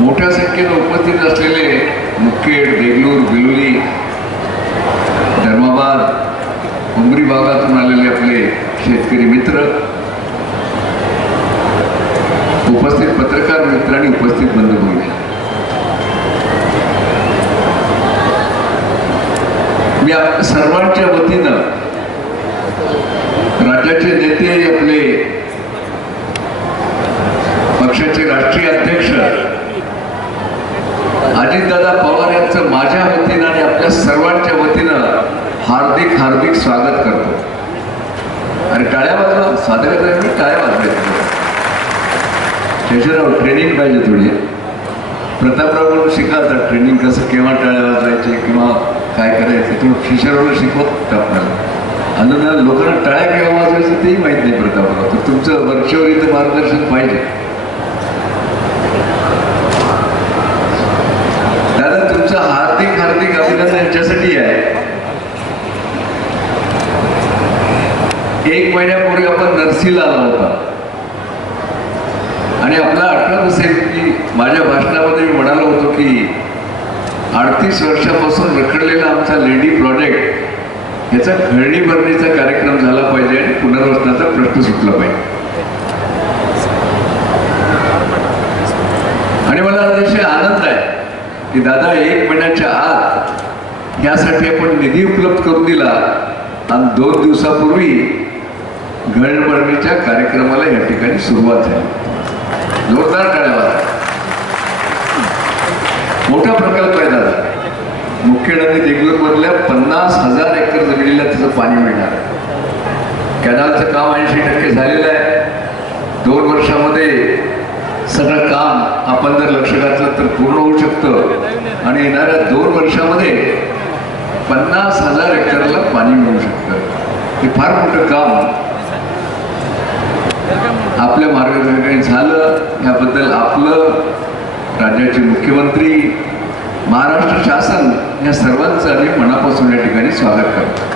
मोठ्या संख्येनं उपस्थित असलेले मुखेड देगलूर बिलोली धर्माबाद उमरी भागातून आलेले आपले शेतकरी मित्र उपस्थित पत्रकार मित्र आणि उपस्थित बंधुभगिनी मी सर्वांच्या वतीनं राज्याचे नेते आपले पक्षाचे राष्ट्रीय अध्यक्ष अजितदादा पवार यांचं माझ्या वतीनं आणि आपल्या सर्वांच्या वतीनं हार्दिक हार्दिक स्वागत करतो आणि टाळ्या वाजवा सादर करण्यासाठी टाळ्या म्हणजे वाजवायच्या शेषराव ट्रेनिंग पाहिजे थोडी. प्रतापराव शिका आता ट्रेनिंग कसं केव्हा टाळ्या वाजवायचे किंवा काय करायचं तो शिशरावला शिकवत आपल्याला आणि ना लोकांना टाळ्या केव्हा वाजवायचं तेही माहीत नाही प्रतापराव. तर तुमचं वर्षावर इथं मार्गदर्शन पाहिजे. दादा तुमचं हार्दिक हार्दिक अभिनंदन याच्यासाठी आहे. एक महिन्यापूर्वी आपण नर्सीला आला होता. आणि आपला आठवत असेल की माझ्या भाषणामध्ये मी म्हणालो होतो की अडतीस वर्षापासून रखडलेला आमचा लेडी प्रोजेक्ट याचा खळणी भरणीचा कार्यक्रम झाला पाहिजे आणि पुनर्वसनाचा प्रश्न सुटला पाहिजे. आणि मला अतिशय आनंद आहे की दादा एक महिन्याच्या आत यासाठी आपण निधी उपलब्ध करून दिला. आणि दोन दिवसापूर्वी गळभरणीच्या कार्यक्रमाला या ठिकाणी सुरुवात झाली. जोरदार टाळ्या मोठा प्रकल्प आहे दादा. मुख्य नदी देगलूरमधल्या पन्नास हजार एकर जमिनीला त्याचं पाणी मिळणार. कॅनलचं काम ऐंशी टक्के झालेलं आहे. दोन वर्षामध्ये सगळं काम आपण जर लक्ष घातलं तर पूर्ण होऊ शकतं. आणि येणाऱ्या दोन वर्षामध्ये पन्नास हजार एकरला पाणी मिळू शकतं. हे फार मोठं काम आपल्या मार्गदर्शनाने झालं याबद्दल आपलं राज्याचे मुख्यमंत्री महाराष्ट्र शासन या सर्वांचं आम्ही मनापासून या ठिकाणी स्वागत करतो.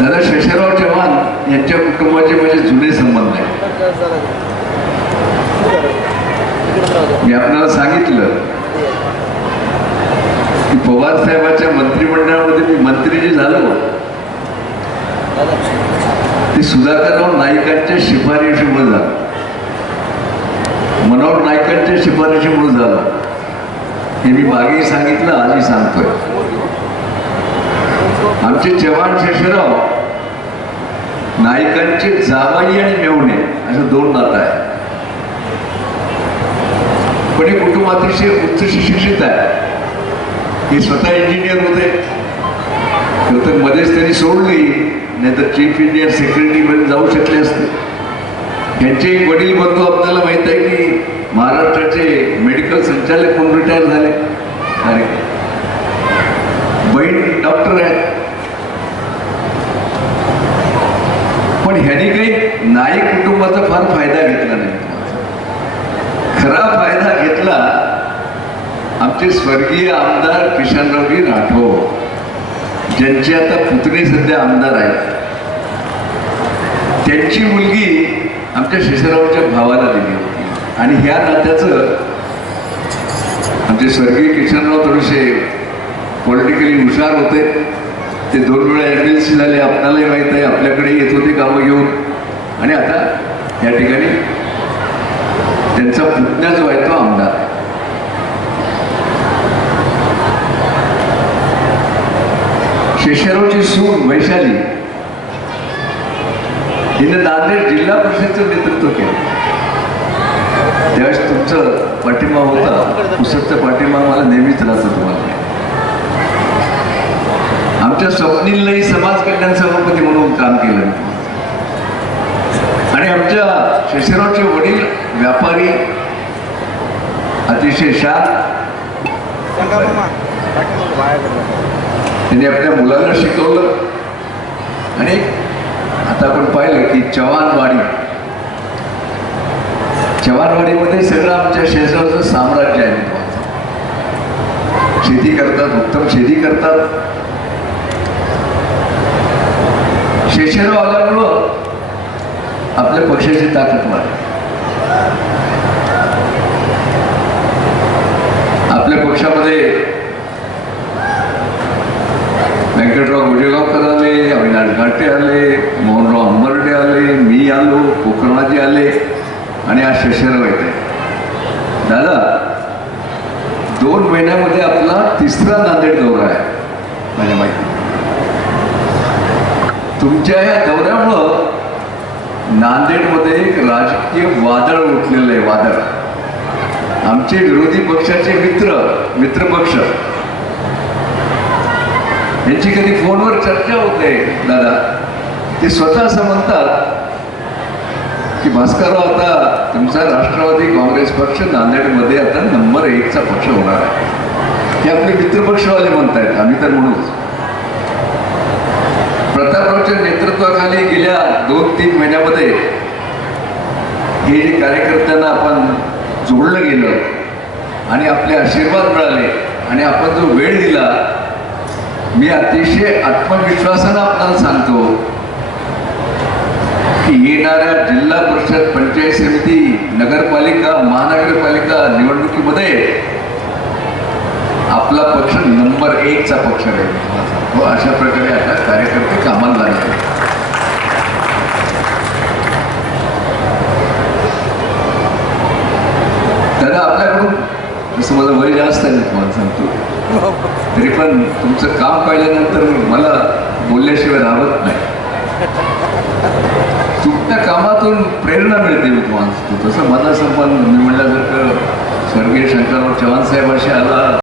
दादा शेषराव चव्हाण यांच्या कुटुंबाचे माझे जुने संबंध आहेत. मी आपल्याला सांगितलं की पवार साहेबांच्या मंत्रिमंडळामध्ये मी मंत्री जे झालो ते सुधाकरराव नाईकांच्या शिफारशीमुळे झालं. मनोहर नाईकांच्या शिफारशीमुळे झालं. हे मी मागेही सांगितलं आजही सांगतोय. आमचे चव्हाण शेषराव नायकांचे जावाई आणि मेवणे असं दोन नातं आहे पण हे कुटुंब अतिशय उच्च शिक्षित आहे. हे स्वतः इंजिनियर होते. तर मध्येच त्यांनी सोडली. नाहीतर चीफ इंडियन सेक्रेटरी मध्ये जाऊ शकले असते. त्यांचे वडील बंधू आपल्याला माहीत आहे की महाराष्ट्राचे मेडिकल संचालक म्हणून रिटायर झाले. अरे. बहीण डॉक्टर आहेत पण ह्याने काही नाईक कुटुंबाचा फार फायदा घेतला नाही. खरा फायदा घेतला आमचे स्वर्गीय आमदार किशनरावजी राठोड ज्यांचे आता पुतणे सध्या आमदार आहेत. त्यांची मुलगी आमच्या शेषरावच्या भावाला दिली होती. आणि ह्या नात्याचं आमचे स्वर्गीय किशनराव थोडेसे पॉलिटिकली हुशार होते. ते दोन वेळा एम एल सी झाले. आपल्यालाही माहीत आहे आपल्याकडे येत होते कामं घेऊन. आणि आता या ठिकाणी त्यांचा पुतण्या जो आहे तो आमदार. शेषरावची सून वैशाली तिने नांदेड जिल्हा परिषदेचं नेतृत्व केलं. त्यावेळेस तुमचं पाठिंबा होता. पुस्तकचा पाठिंबा मला नेहमीच राहतो तुम्हाला आमच्या स्वप्नीललाही समाज कल्याण सभापती म्हणून काम केलं. आणि आमच्या शशिरावचे वडील व्यापारी अतिशय शांत. त्यांनी आपल्या मुलांना शिकवलं. आणि जवानवाडी. जवानवाडीमध्ये चव्हाणवाडी चव्हाणवाडीमध्ये सगळं आमच्या शेजारचं साम्राज्य आहे. शेती करतात उत्तम शेती करतात. शेषराव आल्यामुळं आपल्या पक्षाची ताकद वाढली. आपल्या पक्षामध्ये व्यंकटराव गुजेगावकर आले अविनाश घाटे आले मोहनराव हंबर्डे आले मी आलो कोकणाचे आले आणि आज शशरव आहे. दादा दोन महिन्यामध्ये आपला तिसरा नांदेड दौरा आहे माझ्या माहिती. तुमच्या या दौऱ्यामुळं नांदेडमध्ये एक राजकीय वादळ उठलेलं आहे वादळ. आमचे विरोधी पक्षाचे मित्र मित्रपक्ष यांची कधी फोनवर चर्चा होते दादा. ते स्वतः असं म्हणतात की भास्करराव आता तुमचा राष्ट्रवादी काँग्रेस पक्ष नांदेडमध्ये आता नंबर एकचा पक्ष होणार आहे. हे आपले मित्रपक्षवाले म्हणतायत आम्ही तर म्हणूच प्रतापरावच्या नेतृत्वाखाली गेल्या दोन तीन महिन्यामध्ये हे जे कार्यकर्त्यांना आपण जोडलं गेलं आणि आपले आशीर्वाद मिळाले आणि आपण जो वेळ दिला मी अतिशय आत्मविश्वासानं आपल्याला सांगतो की येणाऱ्या जिल्हा परिषद पंचायत समिती नगरपालिका महानगरपालिका निवडणुकीमध्ये आपला पक्ष नंबर एकचा पक्ष राहील. व अशा प्रकारे आता कार्यकर्ते कामाला लागले. दादा आपल्याकडून जसं माझं वय जास्त आहे तुम्हाला सांगतो. तरी पण तुमचं काम पाहिल्यानंतर मला बोलल्याशिवाय राहत नाही. तुमच्या कामातून प्रेरणा मिळते मी तुम्हाला. तसं मला पण मी म्हणल्यासारखं स्वर्गीय शंकरराव चव्हाण साहेब असे आला